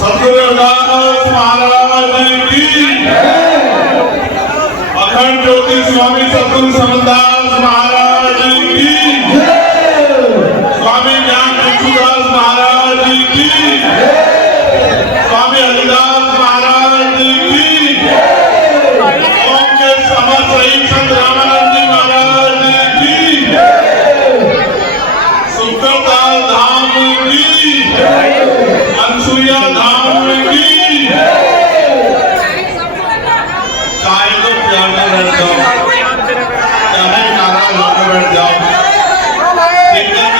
सतगुरु रविदास महाराज की, अखंड ज्योति स्वामी सतगुरु समदास महाराज की, स्वामी ज्ञान चक्षुदास महाराज की, स्वामी हरिदास महाराज की, ओम के समर शहीद संत रामानंद जी महाराज की, सुखदास धाम की, अनसुईया धाम की। चाहे तो प्यार में बैठ जाओ, चाहे नाराज होकर बैठ जाओ, बैठ जाओ,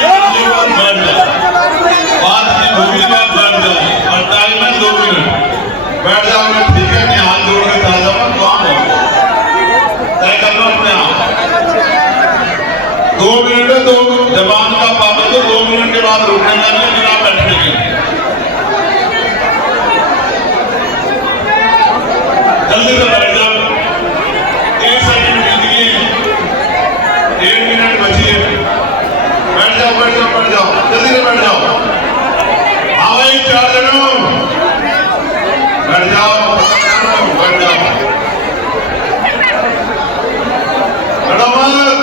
बात की भूमि में बैठ जाओ, और टाइम में 2 मिनट बैठ जाओ। मैं ठीक है, नहीं हाथ जोड़ के चला जाऊंगा, काम हो तय कर लो अपने आप। 2 मिनट है, 2 जबान का पाबंद है, 2 मिनट के बाद रुकने का बिना बैठने के। जल्दी से बैठ जाओ, 1 सेकंड जिंदगी, 1 मिनट बची है। बैठ जाओ, बैठ जाओ, बैठ जाओ, जल्दी से बैठ जाओ। हाँ भाई, 4 जनों बैठ जाओ, बैठ जाओ, बैठो मत,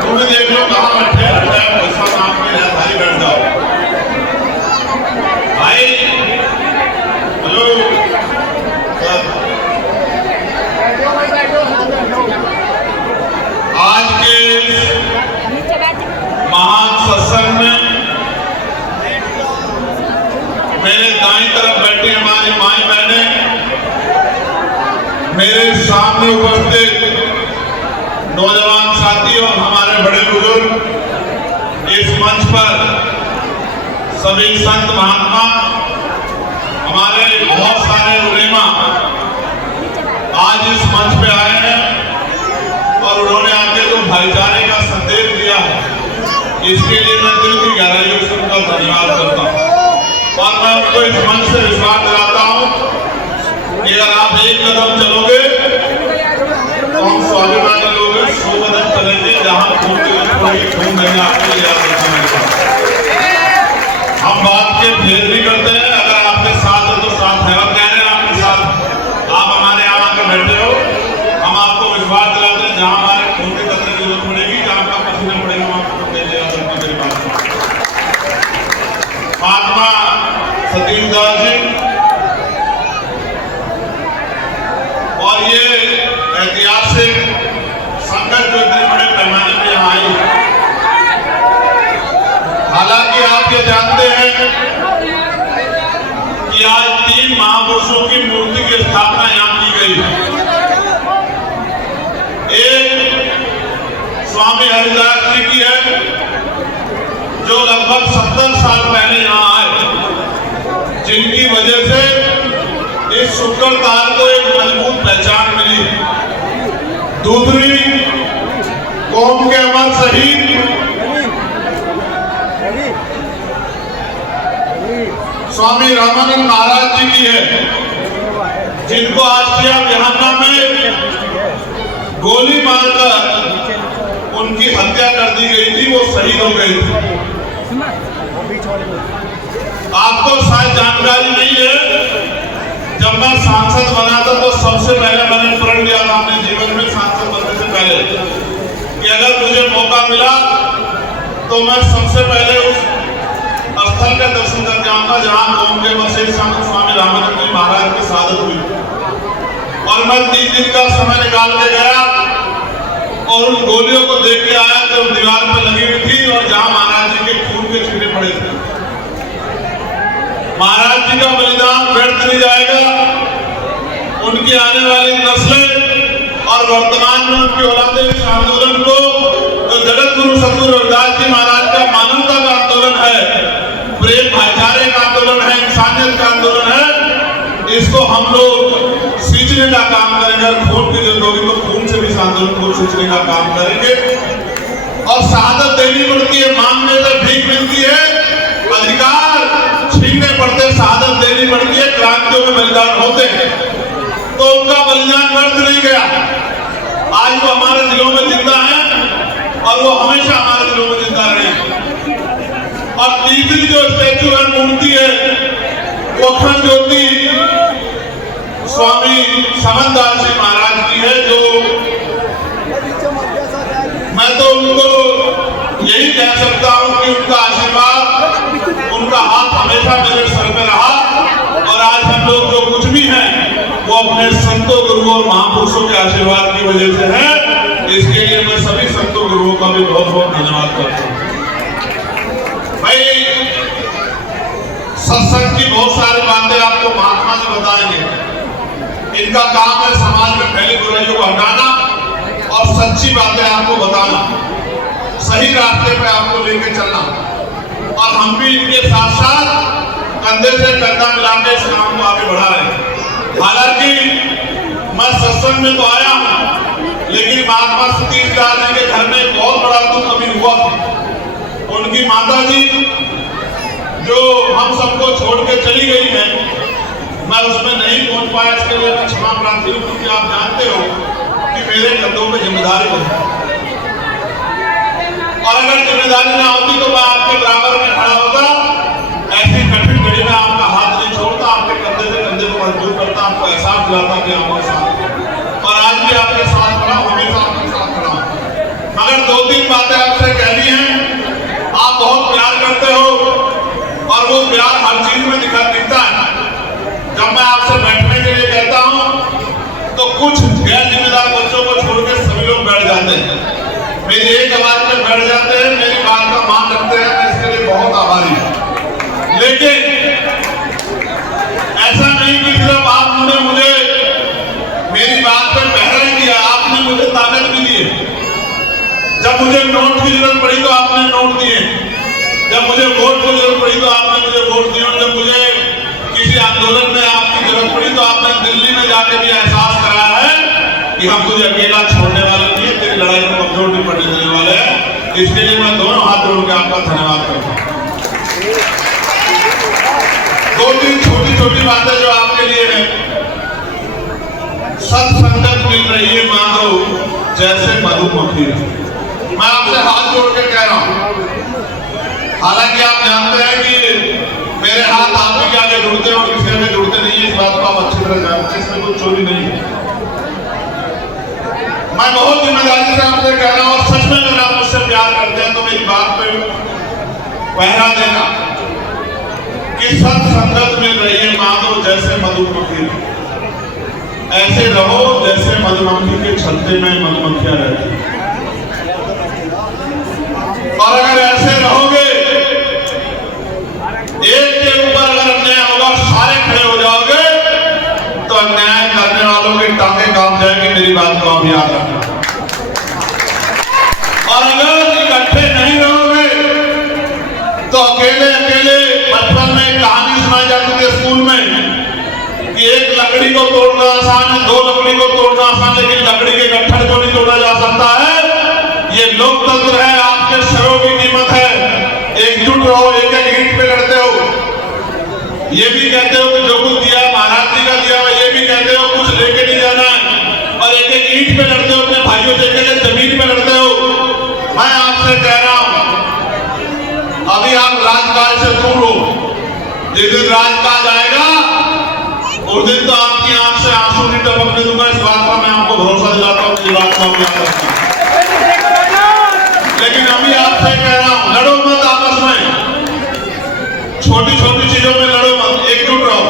तुम भी देख लो कहाँ बैठे हैं, उसका काम में है भाई, बैठ जाओ भाई। हेलो आज के महान सत्संग में मेरे दाईं तरफ बैठी हमारी माई बहने, मेरे सामने उपस्थित नौजवान साथी और हमारे बड़े बुजुर्ग, इस मंच पर सभी संत महात्मा, हमारे बहुत सारे उलेमा आज इस मंच पे आए हैं और उन्होंने आके जो भाईचारे का संदेश दिया है, इसके लिए मैं दिल की गहराइयों से उनका धन्यवाद करता हूँ। और मैं उनको इस मंच से विश्वास दिलाता हूँ कि अगर आप एक कदम चलोगे तो हम स्वाभिमानी लोग 100 कदम चलेंगे, जहाँ खून देंगे आपको याद रखना। हम बात के भेद भी करते हैं, अगर आपके साथ है तो साथ है, और कह रहे हैं आपके साथ, आप हमारे यहाँ आकर बैठे हो, हम आपको विश्वास दिलाते हैं, जहाँ हमारे खून के कतरे की जरूरत पड़ेगी, जहाँ का पसीना पड़ेगा, हम आपको दे देगा। मेरी बात महात्मा सतीशदास जी, और ये ऐतिहासिक संकट जो इतने बड़े पैमाने पे यहाँ आई, हालांकि आप ये जानते हैं कि आज 3 महापुरुषों की मूर्ति की स्थापना यहाँ की गई है। एक स्वामी हरिदास जी की है, जो लगभग 70 साल पहले यहाँ आए, जिनकी वजह से इस शुक्रतार को एक मजबूत पहचान मिली। दूसरी कौम के अमर शहीद स्वामी रामानंद महाराज जी की है, जिनको ऑस्ट्रिया वियना में गोली मारकर उनकी हत्या कर दी गई थी, वो शहीद हो गए थे। आपको शायद जानकारी नहीं है, जब मैं सांसद बना था तो सबसे पहले मैंने प्रण लिया था अपने जीवन में, सांसद बनने से पहले, कि अगर मुझे मौका मिला तो मैं सबसे पहले उस स्थल का दर्शन करके आऊंगा जहां कौम के मसीह स्वामी रामानंद जी महाराज की शहादत हुई। और मैं 3 दिन का समय निकाल के गया और उन गोलियों को देख के आया जो दीवार पर लगी हुई थी, और जहां महाराज जी के खून के छींटे पड़े थे। महाराज जी का बलिदान व्यर्थ नहीं जाएगा, उनकी आने वाली नस्लें और वर्तमान में उनकी औलादें इस आंदोलन को, जो जगत गुरु सतगुरु रविदास जी महाराज का मानवता का आंदोलन है, प्रेम भाईचारे का आंदोलन है, इंसानियत का आंदोलन है, इसको हम लोग सींचने का काम करेंगे। खून की जरूरत होगी तो खून से भी इस आंदोलन को सींचने का काम करेंगे। और शहादत देनी पड़ती है, मांगने से भीख मिलती है, अधिकार छीनने पड़ते, शहादत देनी पड़ती है, क्रांतियों में बलिदान होते हैं, तो उनका बलिदान व्यर्थ नहीं गया। आज वो हमारे दिलों में जिंदा है और वो हमेशा हमारे दिलों में जिंदा रहे। और तीसरी जो स्टैचू है, मूर्ति है, वो अखंड ज्योति स्वामी समनदास जी महाराज की है, जो मैं तो उनको यही कह सकता हूं कि उनका आशीर्वाद, उनका हाथ हमेशा मेरे सर में रहा। और आज हम लोग जो कुछ भी हैं वो अपने संतों, गुरुओं और महापुरुषों के आशीर्वाद की वजह से है। इसके लिए मैं सभी संतों गुरुओं का भी बहुत बहुत धन्यवाद करता हूं। भाई, सत्संग की बहुत सारी बातें आपको महात्मा जी बताएंगे। इनका काम है समाज में फैली बुराइयों को हटाना और सच्ची बातें आपको बताना, सही रास्ते पे आपको लेके चलना। और हम भी इनके साथ साथ कंधे से कंधा मिला के इस काम को आगे बढ़ा रहे हैं। हालांकि मैं सत्संग में तो आया हूं, लेकिन महात्मा सतीशदास जी के घर में एक बहुत बड़ा दुख अभी हुआ था। उनकी माता जी जो हम सबको छोड़ के चली गई है, मैं उसमें नहीं पहुंच पाया, इसके लिए मैं क्षमा प्रार्थी हूं, क्योंकि आप जानते हो कि मेरे कंधों पे जिम्मेदारी है। और अगर जिम्मेदारी ना होती तो मैं आपके बराबर में खड़ा होता, ऐसी कठिन घड़ी में आपका हाथ नहीं छोड़ता, आपके कंधे से कंधे को मजबूत करता, आपको एहसास दिलाता कि आपके साथ। और आज भी आपके साथ खड़ा हूं, हमेशा आपके साथ खड़ा हूं। मगर दो तीन बातें आपसे कहनी है। आप बहुत प्यार करते हो और वो प्यार हर चीज में दिखता है। जब मैं आपसे बैठने के लिए कहता हूं तो कुछ गैर जिम्मेदार बच्चों को छोड़ के सभी लोग बैठ जाते हैं, मेरी एक आवाज में बैठ जाते हैं, मेरी बात का मान रखते हैं। मैं इसके लिए बहुत आभारी हूं। लेकिन ऐसा नहीं कि सिर्फ आपने मुझे मेरी बात पर पहरा ही दिया, आपने मुझे ताकत भी दी। जब मुझे नोट की जरूरत पड़ी तो आपने नोट दिए, जब मुझे वोट की जरूरत पड़ी तो आपने मुझे वोट दिए, और जब मुझे किसी आंदोलन में आपकी जरूरत पड़ी तो आपने दिल्ली में जाके भी एहसास कराया है कि हम तुझे अकेला छोड़ने वाले नहीं है, तेरी लड़ाई को कमजोर नहीं पड़ने देने वाले हैं। इसके लिए मैं दोनों हाथ जोड़ के आपका धन्यवाद करता हूं। दो तीन छोटी छोटी बातें जो आपके लिए है। सत्संगत मिल रही है मानो जैसे मधुमक्खी। मैं आपसे हाथ जोड़ के कह रहा हूं, हालांकि आप जानते हैं कि मेरे हाथ आप ही के आगे जुड़ते हैं और किसी आगे जुड़ते नहीं है, इस बात को आप अच्छी तरह जानते हैं, इसमें कोई चोरी नहीं है। मैं बहुत जिम्मेदारी से आपसे कह रहा हूं, और सच में अगर आप मुझसे प्यार करते हैं तो मेरी बात पे पहरा देना कि सत्संगत मिल रही है मानो जैसे मधुमक्खी। ऐसे रहो जैसे मधुमक्खी के छत्ते में मधुमक्खियां रहती हैं। और अगर ऐसे रहोगे, एक के ऊपर अगर अन्याय होगा सारे खड़े हो जाओगे, तो अन्याय करने वालों के टांगे कांप जाएंगे। मेरी बात को आप याद रखना। और अगर इकट्ठे नहीं रहोगे तो अकेले अकेले, बचपन में एक कहानी सुनाई जाती थी स्कूल में कि एक लकड़ी को तोड़ना आसान है, दो लकड़ी को तोड़ना आसान, लेकिन लकड़ी के गट्ठर को नहीं तोड़ा जा सकता है। ये लोकतंत्र है, आपके शरों की कीमत है। एकजुट रहो, एक एक ईंट पे लड़ते हो। ये भी कहते हो कि जो कुछ दिया महाराज जी का दिया हुआ, ये भी कहते हो कुछ लेके नहीं जाना है, और एक एक ईंट पे लड़ते हो, अपने भाइयों से एक जमीन पे लड़ते हो। मैं आपसे कह रहा हूं, अभी आप राजकाज से दूर हो। जिस दिन राजकाज आएगा उस दिन तो आपकी आंख से आंसू नहीं टपकने दूंगा। इस बात का मैं आपको भरोसा दिलाता हूं, इस बात को हम याद रखते हैं। लेकिन अभी आपसे कह रहा हूं, लड़ो मत आपस में, छोटी छोटी चीजों में लड़ो मत, एकजुट रहो,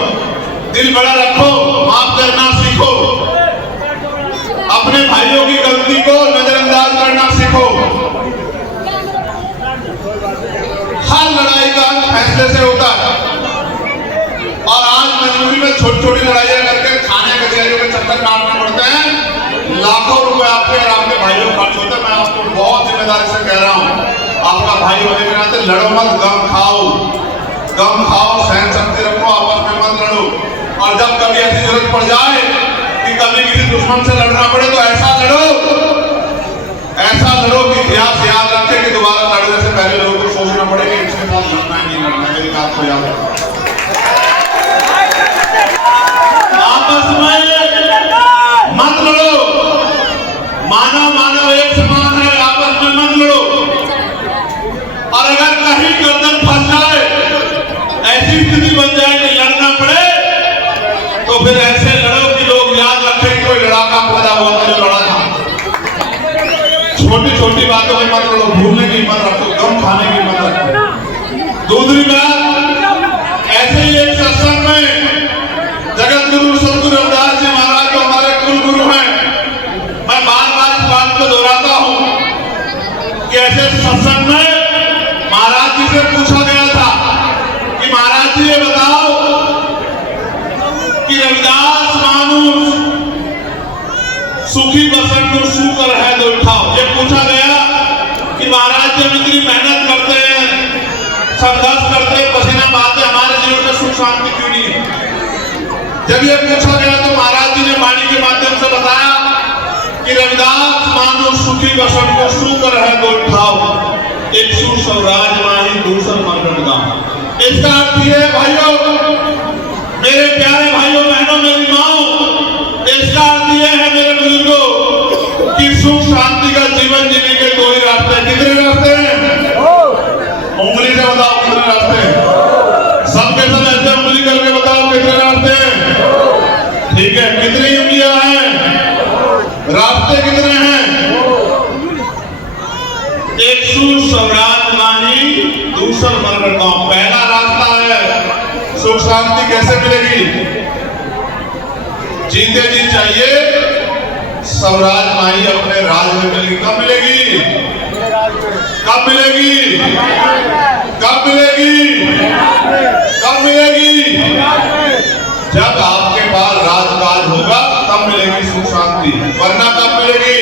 दिल बड़ा रखो, माफ करना सीखो, अपने भाइयों की गलती को नजरअंदाज करना सीखो। हर लड़ाई का फैसले से होता है, और आज मजबूरी में छोटी छोटी लड़ाइयां करके थाने कचहरियों के चक्कर काटने पड़ते हैं। लाखों रुपए आपके और आपके भाइयों खर्च होते हैं। मैं आपको बहुत जिम्मेदारी से कह रहा हूं, आपका भाई होने के नाते लड़ो मत, गम खाओ, सहन शक्ति रखो, आपस में मत लड़ो। और जब कभी ऐसी जरूरत पड़ जाए कि कभी किसी दुश्मन से लड़ना पड़े तो ऐसा लड़ो कि इतिहास याद रखे कि दोबारा लड़ने से पहले लोगों को सोचना पड़ेगा इसके साथ लड़ना है नहीं लड़ना। मेरी बात को याद रखो। आपस में मत लड़ो, मानव एक समान है, आपस में मत लड़ो। और अगर कहीं गर्दन फंस जाए, ऐसी स्थिति बन जाए कि लड़ना पड़े, दूसरी बात, ऐसे ही एक सत्संग में जगत गुरु सतगुरु रविदास जी महाराज जो हमारे कुल गुरु हैं, मैं बार बार इस बात को दोहराता हूं कि ऐसे सत्संग में महाराज जी से पूछा गया था कि महाराज जी ये बताओ कि रविदास मानुष सुखी बसन को शू कर है तो उठाओ। ये पूछा गया कि महाराज जब इतनी मेहनत करते हैं, संघर्ष करते हैं, पसीना बहाते, हमारे जीवन में सुख शांति क्यों नहीं है? जब ये पूछा गया तो महाराज जी ने वाणी के माध्यम से बताया कि रविदास मानो सुखी बसन को शू कर है तो उठाओ, एक सू स्वराज माही दूसर मरकट गांव। इसका अर्थ ये है भाइयों, मेरे प्यारे भाइयों बहनों, मेरी माओ, इसका अर्थ ये है मेरे बुजुर्गों कि सुख शांति का जीवन जीने के दो ही रास्ते हैं। कितने रास्ते हैं? उंगली से बताओ कितने रास्ते हैं? सबके सब ऐसे उंगली करके बताओ कितने रास्ते हैं? ठीक है, कितनी उंगलियां हैं? रास्ते कितने हैं? एक सू स्वराज माही दूसर मरकट गांव। पहला रास्ता है सुख शांति कैसे मिलेगी? जीते जी चाहिए स्वराज माही अपने राज में मिलेगी। कब मिलेगी? कब मिलेगी? कब मिलेगी? कब मिलेगी? जब आपके पास राजकाज होगा तब मिलेगी सुख शांति, वरना कब मिलेगी?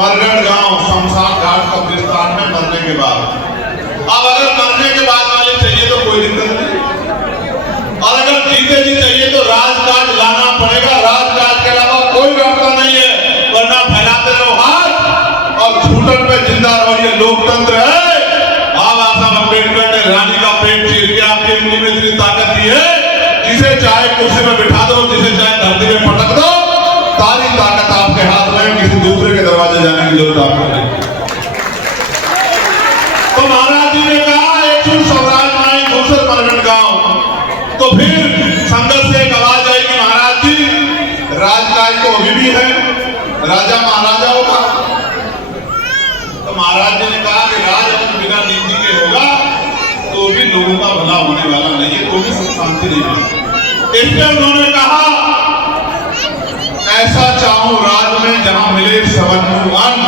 मरगढ़ गांव शमशान घाट कब्रिस्तान में मरने के बाद। अब अगर मरने के बाद वाली चाहिए तो कोई दिक्कत नहीं, और अगर जीते जी चाहिए तो राजकाज लाना पड़ेगा। राजकाज के अलावा कोई रास्ता नहीं है, वरना फैलाते रहो हाथ और झूठन पे जिंदा रहो। ये लोकतंत्र है। बाबा साहब अम्बेडकर ने रानी का पेट चीर के आपकी उंगली में इतनी ताकत दी है, जिसे चाहे कुर्सी में बिठा दो, जिसे चाहे धरती में पटक दो, सारी ताकत आपके हाथ में, किसी दूसरे के दरवाजे जाने की जरूरत आपको नहीं। तो महाराज जी ने कहा एक स्वराज माही दूसर मरगढ़ गांव। तो फिर संघर्ष से एक आवाज आई कि महाराज जी राजकाज तो अभी भी है, राजा महाराजाओं का। तो महाराज जी ने कहा कि राज अगर बिना नीति के होगा तो भी लोगों का भला होने वाला नहीं है, तो भी सुख शांति नहीं मिलेगी। इसलिए उन्होंने कहा ऐसा चाहूं राज में जहां मिले सबनु अन्न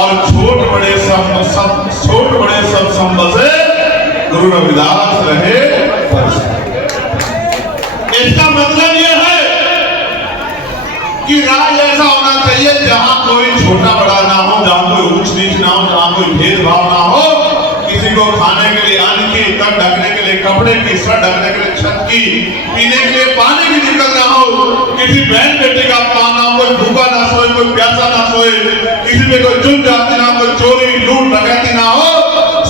और छोट बड़े सब संबसे गुरु रविदास रहे। इसका मतलब यह है कि राज ऐसा होना चाहिए जहां कोई छोटा बड़ा ना हो, जहां कोई ऊंच नीच ना हो, जहां कोई भेदभाव ना हो, किसी को खाने के लिए अन्न की, तन ढकने के लिए कपड़े की, सर ढकने के लिए छत की, पीने के लिए पानी की दिक्कत ना हो, किसी बहन बेटे का अपमान ना हो, कोई भूखा ना सोए, कोई प्यासा ना सोए, किसी में कोई जुल्म जाति ना, कोई चोरी लूट डकैती ना हो,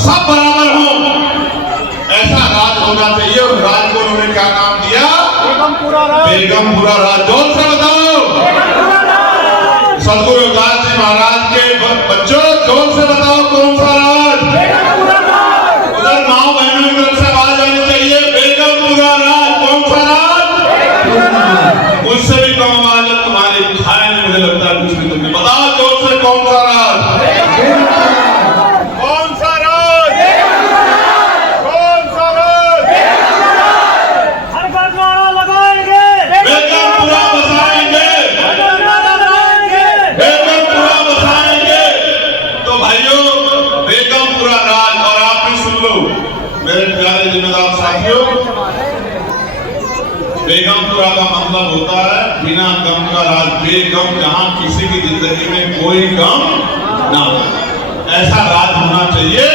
सब बराबर हो, ऐसा राज होना चाहिए। और राज को उन्होंने क्या नाम दिया? बेगमपुरा राज। जोर से बताओ सतगुरु रविदास जी महाराज के बच्चों, जोर से बताओ कौन सा राज? उधर माओ बहनों की तरफ से आवाज आनी चाहिए, बेगमपुरा राज। कौन सा राज? मुझसे भी कम आवाज है तुम्हारी, खाए नहीं मुझे लगता है कुछ भी। तुमने बताओ जोर से कौन सा राज? कौन सा राज? कौन सा राज? हर घर नारा लगाएंगे, बेगमपुरा बसाएंगे, बेगमपुरा बसाएंगे। तो भाइयों बेगमपुरा राज, और आप भी सुन लो मेरे प्यारे जिम्मेदार साथियों, बेगमपुरा का मतलब होता है बिना गम का राज। बेगम, जहां किसी की जिंदगी में कोई गम ना हो, ऐसा राज होना चाहिए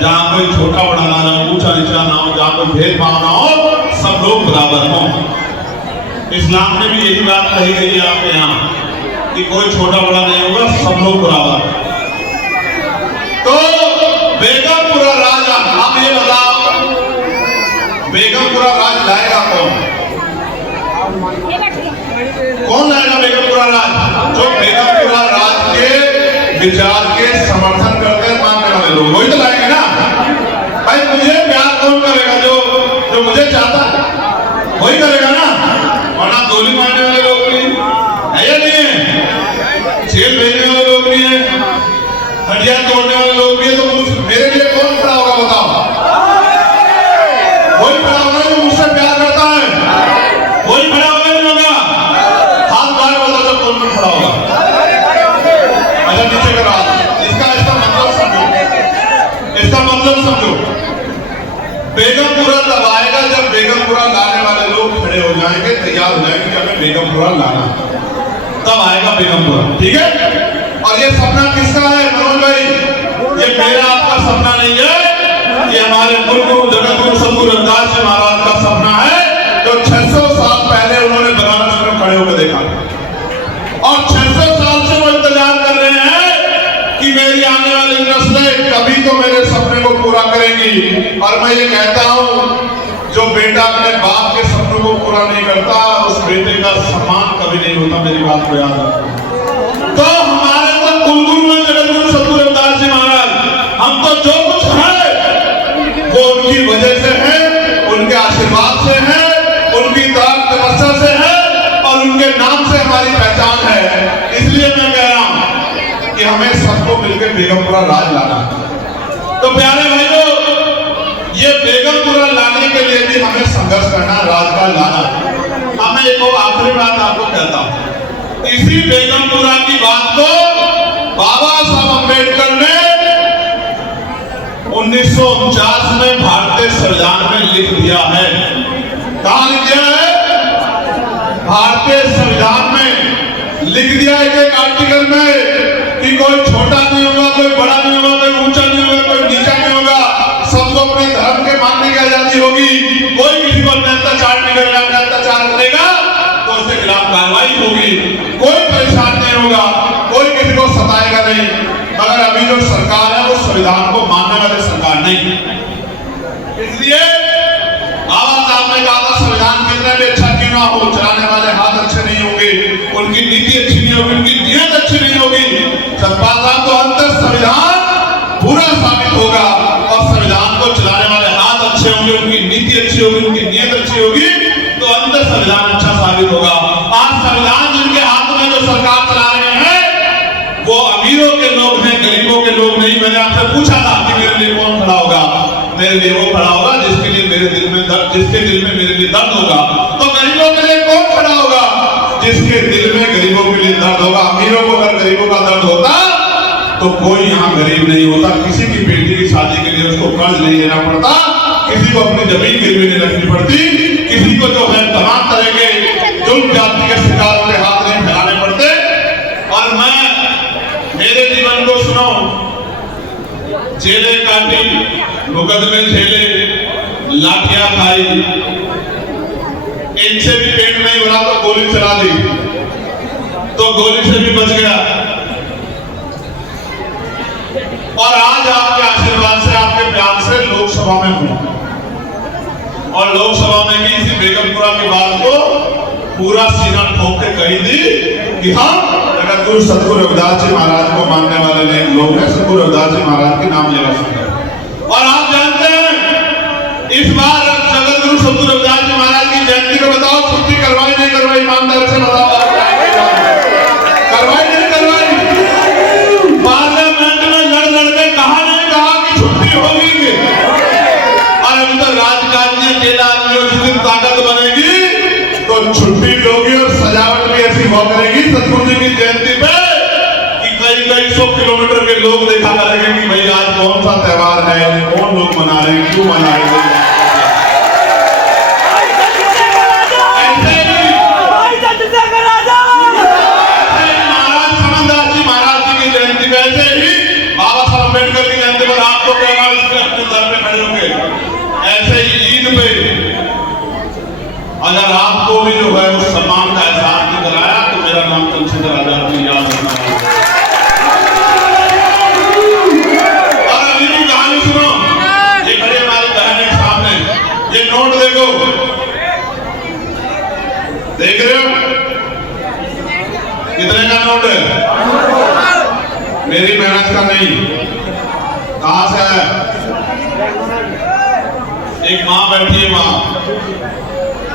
जहां कोई छोटा बड़ा ना हो, ऊंचा नीचा ना हो, जहां कोई भेदभाव ना हो, सब लोग बराबर हों। इस्लाम में भी यही बात कही गई है आपके यहाँ कि कोई छोटा बड़ा नहीं होगा, सब लोग बराबर। तो बेगमपुरा राज, आप ये बताओ बेगमपुरा राज लाएगा कौन? कौन लाएगा बेगमपुरा राज? जो बेगमपुरा राज के विचार के समर्थन करते हैं, मानने वाले लोग, वही तो लाएंगे ना। भाई मुझे प्यार कौन करेगा? जो मुझे चाहता है वही करेगा ना, वरना गोली मारने वाले लोग भी है या नहीं है, जेल भेजने वाले लोग भी है, हड्डियां तोड़ने वाले लोग भी है, तो मेरे लिए कौन खड़ा होगा बताओ? तैयार हो जाएंगे कि हमें बेगमपुरा लाना, तब आएगा बेगमपुरा। ठीक है। और ये सपना किसका है मनोज भाई? ये मेरा आपका सपना नहीं है, ये हमारे गुरु जगत गुरु सतगुरु रविदास जी महाराज का सपना है, जो 600 साल पहले उन्होंने बनारस में खड़े होकर देखा। और 600 साल से वो इंतजार कर रहे हैं कि मेरी आने वाली नस्लें कभी तो मेरे सपने को पूरा करेंगी। और मैं ये कहता हूं, जो बेटा अपने बाप के सपनों को पूरा नहीं करता, उस बेटे का सम्मान कभी नहीं होता। मेरी बात को याद रखो। तो हमारे तो कुलगुरु हैं जगत गुरु सतगुरु रविदास जी महाराज। हम तो जो कुछ है वो उनकी वजह से है, उनके आशीर्वाद से है, उनकी तपस्या से है, और उनके नाम से हमारी पहचान है। इसलिए मैं कह रहा हूं कि हमें सबको मिलकर बेगमपुरा राज लाना। तो प्यारे भाइयों, ये बेगमपुरा लाने के लिए भी हमें संघर्ष करना, राजपाल लाना। अब मैं एक और आखिरी बात आपको कहता हूं। इसी बेगमपुरा की बात को बाबा साहब अम्बेडकर ने 1949 में भारतीय संविधान में लिख दिया है। कहां लिख दिया है? भारतीय संविधान में लिख दिया है एक आर्टिकल में कि कोई छोटा नहीं होगा, कोई बड़ा नहीं होगा, कोई ऊंचा नहीं होगा, कोई नीचा नहीं होगा, सबको अपने धर्म के मानने की आजादी होगी। कोई किसी पर अत्याचार नहीं करेगा, अत्याचार करेगा तो उसके खिलाफ कार्रवाई होगी। कोई परेशान नहीं होगा, कोई किसी को सताएगा नहीं। मगर अभी जो सरकार है वो संविधान को मानने वाली सरकार नहीं। इसलिए बाबा साहब ने कहा था संविधान कितना भी अच्छा क्यों ना हो, चलाने वाले हाथ अच्छे नहीं होंगे, उनकी नीति अच्छी नहीं होगी, उनकी नीयत अच्छी नहीं होगी। सतपाल साहब तो अंतर संविधान पूरा साबित होगा, और संविधान को चलाने वाले हाथ अच्छे होंगे, उनकी नीति अच्छी होगी, उनकी नीयत अच्छी होगी, तो अंतर संविधान अच्छा साबित होगा। आज संविधान जिनके हाथ में जो सरकार चला रहे हैं वो अमीरों के लोग हैं, गरीबों के लोग नहीं। मैंने आपसे पूछा था कि मेरे लिए कौन खड़ा होगा? मेरे लिए वो खड़ा होगा जिसके लिए मेरे दिल में दर्द, जिसके दिल में मेरे लिए दर्द होगा। तो गरीबों के लिए कौन खड़ा होगा? जिसके दिल में गरीबों के लिए दर्द होगा। अमीरों को अगर गरीबों का दर्द होता तो कोई यहाँ गरीब नहीं होता। किसी की बेटी की शादी के लिए उसको कर्ज नहीं लेना पड़ता, किसी को अपनी जमीन गिरवी नहीं रखनी पड़ती, किसी को जो है तमाम तरह के जुल्म जाति के शिकारों के हाथ नहीं फैलाने पड़ते। और मैं मेरे जीवन को सुनो, जेलें काटी, मुकदमे झेले, लाठियां खाई, इनसे भी पेट नहीं भरा तो गोली चला दी, तो गोली से भी बच गया। और आज आपके आशीर्वाद से, आपके प्यार से लोकसभा में हूं, और लोकसभा में भी इसी बेगमपुरा की बात को पूरा सीना ठोक के कही थी कि हम जगत गुरु सतगुरु रविदास जी महाराज को मानने वाले लोग हैं, सतगुरु रविदास जी महाराज के नाम लेना सकते हैं। और आप जानते हैं इस बार जगत गुरु सतगुरु रविदास जी महाराज की जयंती को बताओ छुट्टी करवाई नहीं करवाई? ईमानदार से बताओ, करवाई नहीं करवाई? पार्लियामेंट में लड़ के कहा नहीं कहा कि छुट्टी होगी? और अभी तो राजकाज अकेला आदमी जिस दिन ताकत बनेगी तो छुट्टी भी होगी और सजावट भी ऐसी हो करेगी सतगुरु जी की जयंती पे कि कई 100 किलोमीटर के लोग देखा करेंगे कि भाई आज कौन सा त्योहार है, कौन लोग मना रहे हैं, क्यों मना रहे हैं। महाराज समनदास जी महाराज जी की जयंती वैसे ही बाबा साहब अम्बेडकर की जयंती पर आपको अपने दर पे खड़े होंगे। ऐसे ही ईद पे अगर आपको भी जो है उस सम्मान का एहसास नहीं कराया तो मेरा नाम चंद्रशेखर आजाद जी याद रखना। और अभी की कहानी सुनो, ये खड़ी हमारी बहन के सामने, ये नोट देखो, देख रहे हो कितने का नोट है? मेरी मेहनत का नहीं। कहां से है? एक मां बैठी है, मां,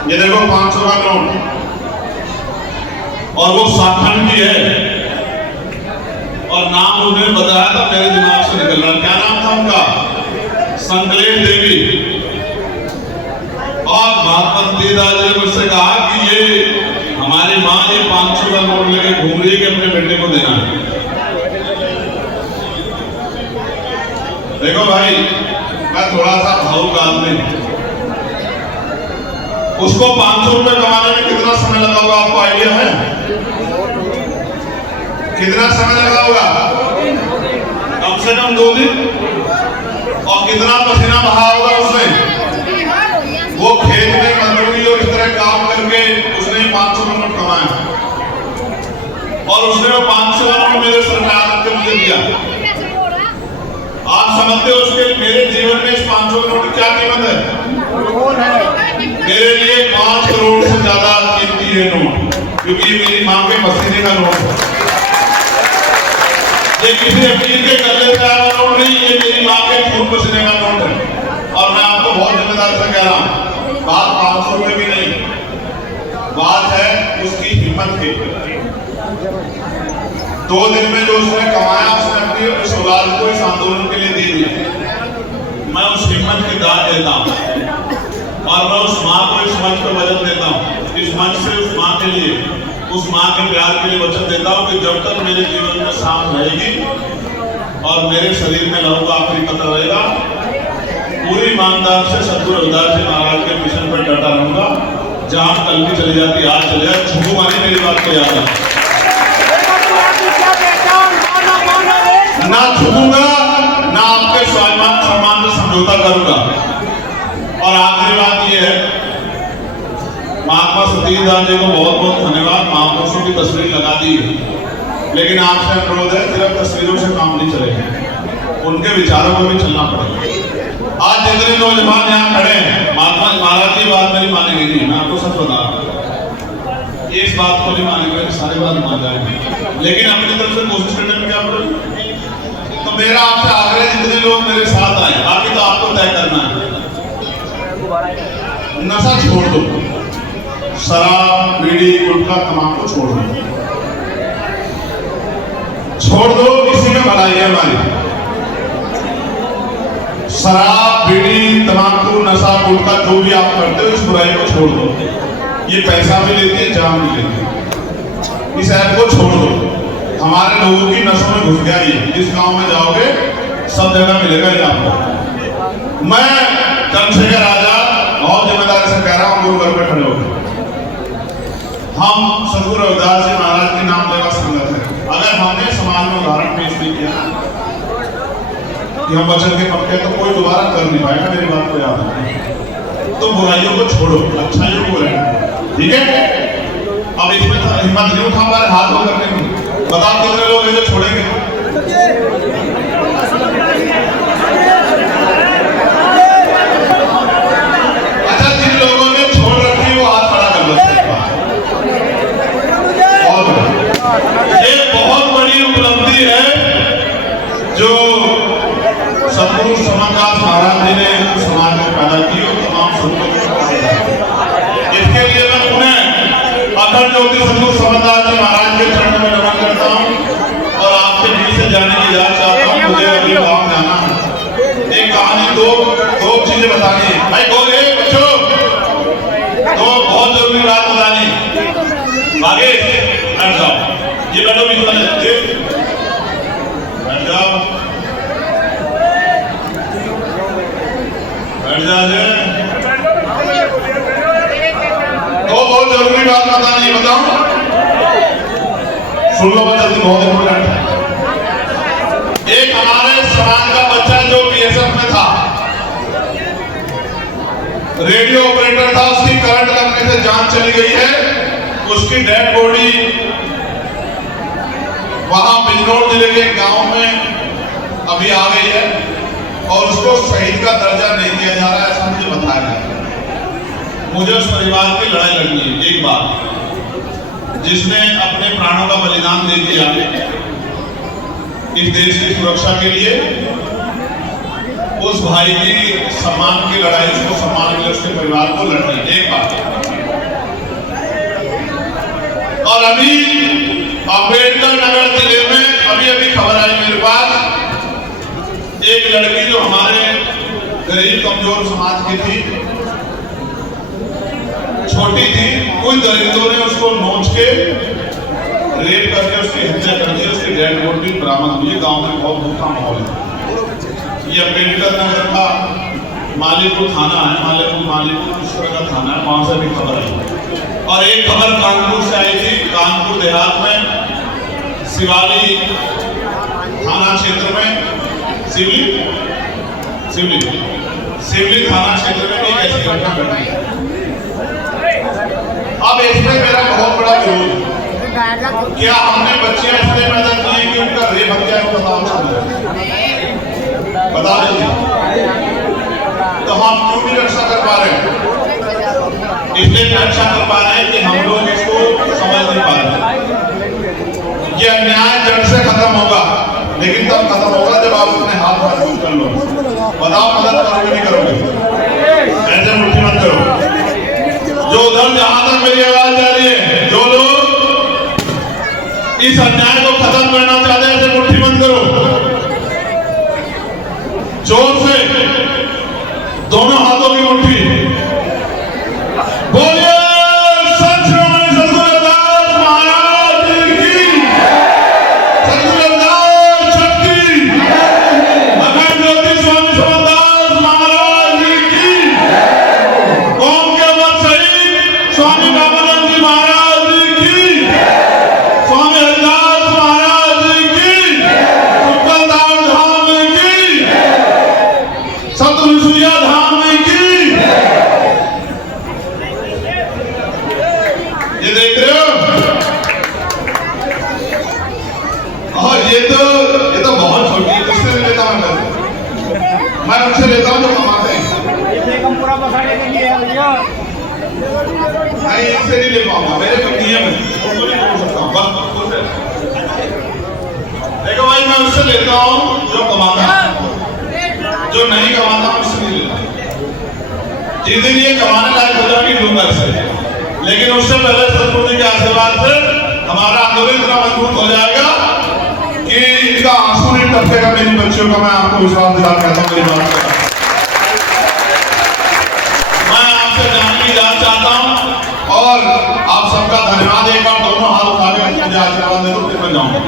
ये देखो 500 का नोट, और वो साखंड की है, और नाम उन्होंने बताया था, मेरे दिमाग से निकल रहा, क्या नाम था उनका? संकलेश देवी। और महात्मा तीदास जी ने मुझसे कहा कि ये हमारी माँ ये 500 का नोट लेके घूम रही है कि अपने बेटे को देना है। देखो भाई, मैं थोड़ा सा भावुक आदमी, उसको 500 रुपए कमाने में कितना समय लगा होगा, आपको आइडिया है? कितना समय लगा होगा? कम से कम 2 दिन। और कितना पसीना बहा होगा उसने? वो खेत में मजदूरी और इस तरह काम करके उसने 500 नोट कमाया, और उसने वो 500 नोट मेरे सरकार ने मुझे दिया। आप समझते हो उसके मेरे जीवन में इस 500 नोट की क्या कीमत है? मेरे लिए 5 करोड़ से ज्यादा कीमती है नोट, क्योंकि मेरी मां के पसीने का नोट है। ये किसी अमीर के गले का नोट नहीं, ये मेरी मां के खून पसीने का नोट है। और मैं आपको बहुत जिम्मेदारी से कह रहा हूं, बात 500 रुपए की नहीं, बात है उसकी हिम्मत की। 2 दिन में जो उसने कमाया, उसने अपनी इस औलाद को इस आंदोलन के लिए दे दिया। मैं उस हिम्मत की दाद देता हूँ, और मैं उस माँ को इस मंच पर वचन देता हूँ, इस मंच से उस माँ के लिए, उस माँ के प्यार के लिए वचन देता हूँ कि जब तक मेरे जीवन में सांस रहेगी और मेरे शरीर में लहू का आखिरी कतर रहेगा, पूरी ईमानदार से सतगुरु रविदास जी महाराज के मिशन पर डटा रहूंगा। जहां कल भी चली जाती आज चले जाए, झूठू मानी मेरी बात को याद है। ना झुकूंगा, ना आपके स्वाभिमान सम्मान से समझौता करूंगा। और आखिरी बात यह है, महात्मा सतीदास जी को बहुत बहुत धन्यवाद, महापुरुषों की तस्वीर लगा दी है, लेकिन आपसे अनुरोध है, सिर्फ तस्वीरों से काम नहीं चलेगा, उनके विचारों को भी चलना पड़ेगा। आज जितने नौजवान यहाँ खड़े हैं, महात्मा महाराज की बात मेरी मानेंगे नहीं, मैं आपको सच बता रहा हूँ, इस बात को नहीं मानेंगे, सारी बात मान जाएंगे, लेकिन अपनी तरफ से कोशिश करने में क्या करें। तो मेरा आपसे आग्रह, जितने लोग मेरे साथ आए, बाकी तो आपको तय करना है, नशा छोड़ दो, शराब बीड़ी गुटखा तंबाकू छोड़ दो, छोड़ दो, इसी में भलाई है हमारी। शराब बीड़ी तंबाकू नशा गुटखा जो भी आप करते हो, इस बुराई को छोड़ दो। ये पैसा भी लेती है, जान भी लेती है, इस ऐप को छोड़ दो। हमारे लोगों की नसों में घुस गया ये, जिस गांव में जाओगे सब जगह मिलेगा ये आपको। मैं चंद्रशेखर आजाद बहुत जिम्मेदारी से कह रहा हूँ, गुरु घर पे खड़े होकर, हम सतगुरु रविदास जी महाराज के नाम लेवा संगत है। अगर हमने समाज में उदाहरण पेश नहीं किया कि हम वचन के पक्के, तो कोई दोबारा कर नहीं पाएगा, मेरी बात को याद रखना। तो बुराइयों को छोड़ो, अच्छाइयों को रहना, ठीक है? अब इसमें हिम्मत नहीं उठा पा रहे हाथ हो करने की, बताओ कितने लोग हैं जो छोड़ेंगे? अच्छा, जिन लोगों ने छोड़ रखी वो हाथ खड़ा कर लो। ये बहुत बड़ी उपलब्धि है जो सतगुरु समरदास महाराज जी ने समाज में पैदा की और तमाम संतों को। इसके लिए मैं पुनः अखंड ज्योति सतगुरु समरदास जी महाराज के चरणों में नमन करता हूँ और आपके बीच से जाने की इजाजत चाहता हूँ। मुझे अभी गाँव जाना है। एक कहानी दो चीजें बतानी है भाई, बोले बच्चों, तो बहुत जरूरी बात बतानी। आगे बैठ जाओ, ये बैठो बीच वाले, बैठ जाओ, बैठ जाओ। तो बहुत जरूरी बात बतानी, बताऊं? सुन लो, जल्दी, बहुत इंपॉर्टेंट है। एक हमारे समाज का बच्चा जो बीएसएफ में था, रेडियो ऑपरेटर था, उसकी करंट लगने से जान चली गई है। उसकी डेड बॉडी वहां बिजनौर जिले के गांव में अभी आ गई है और उसको शहीद का दर्जा नहीं दिया जा रहा है, ऐसा मुझे बताया गया। मुझे उस परिवार की लड़ाई लड़नी है। एक बात, जिसने अपने प्राणों का बलिदान दे दिया इस देश की सुरक्षा के लिए, उस भाई की सम्मान की लड़ाई, उसको सम्मान मिले, उसके परिवार को लड़नी है। एक बात। और अभी अम्बेडकर नगर जिले में अभी खबर आई मेरे पास, एक लड़की जो हमारे गरीब कमजोर समाज की थी, छोटी थी, कुछ दरिंदों ने उसको नोच के रेप करके उसकी हत्या कर दी। उसकी डेड बॉडी बरामद हुई। गांव में बहुत दुख का माहौल है। ये अम्बेडकर नगर का मालीपुर थाना है, मालीपुर इस तरह का थाना है, वहां से भी खबर आई। और एक खबर कानपुर से आई थी, कानपुर देहात में शिवाली थाना क्षेत्र में सिवली थाना क्षेत्र में एक ऐसी घटना घटी। अब इसमें मेरा बहुत बड़ा विरोध है। क्या हमने बच्चियां इसलिए पैदा की हैं कि उनका रेप हत्या बता दीजिए, तो हम क्यों नहीं रक्षा कर पा रहे हैं? इसलिए रक्षा कर पा रहे हैं कि हम लोग इसको समझ नहीं पा रहे। ये अन्याय जड़ से खत्म होगा, लेकिन तब खत्म होगा जब आप अपने हाथ मजबूत कर लो। बताओ मदद करोगे नहीं करोगे? ऐसे मुट्ठी मत करो। जो उधर जहां तक मेरी आवाज जा रही है, जो लोग इस अन्याय को खत्म करना चाहते हैं, ऐसे मुट्ठी मत करो। जोर से दोनों हाथों की मुट्ठी बोलिए संत श्रोमणी सद्गुरु रविदास महाराज की, सद्गुरु रविदास शक्ति, अखंड ज्योति स्वामी समरदास महाराज की, ओम के अमर शहीद स्वामी रामानंद जी महाराज की, स्वामी हरिदास महाराज की, उत्कलधाम धाम की, सतविसुया धाम की। ये देख रहे हो? और ये तो बहुत छोटी है, किससे नहीं लेता मैं उनसे लेता हूँ जो कमाते हैं। नहीं, इनसे नहीं ले पाऊंगा, मेरे को नियम है, उनको नहीं बोल सकता हूँ। देखो भाई, मैं उससे लेता हूँ जो कमाता है, जो नहीं कमाता उससे नहीं लेता। जिस दिन ये कमाने लायक हो जाएगी लूंगा इससे, लेकिन उससे पहले सतगुरु जी के आशीर्वाद से हमारा आंदोलन इतना मजबूत हो जाएगा कि इनका आंसू नहीं टपकेगा मेरी बच्चियों का। मैं आपको विश्वास दिला कहता हूँ, मेरी बात का मैं आपसे जानने की जान चाहता हूँ और आप सबका धन्यवाद। एक बार दोनों हाथ उठा के मुझे आशीर्वाद दे दो, फिर मैं जाऊंगा।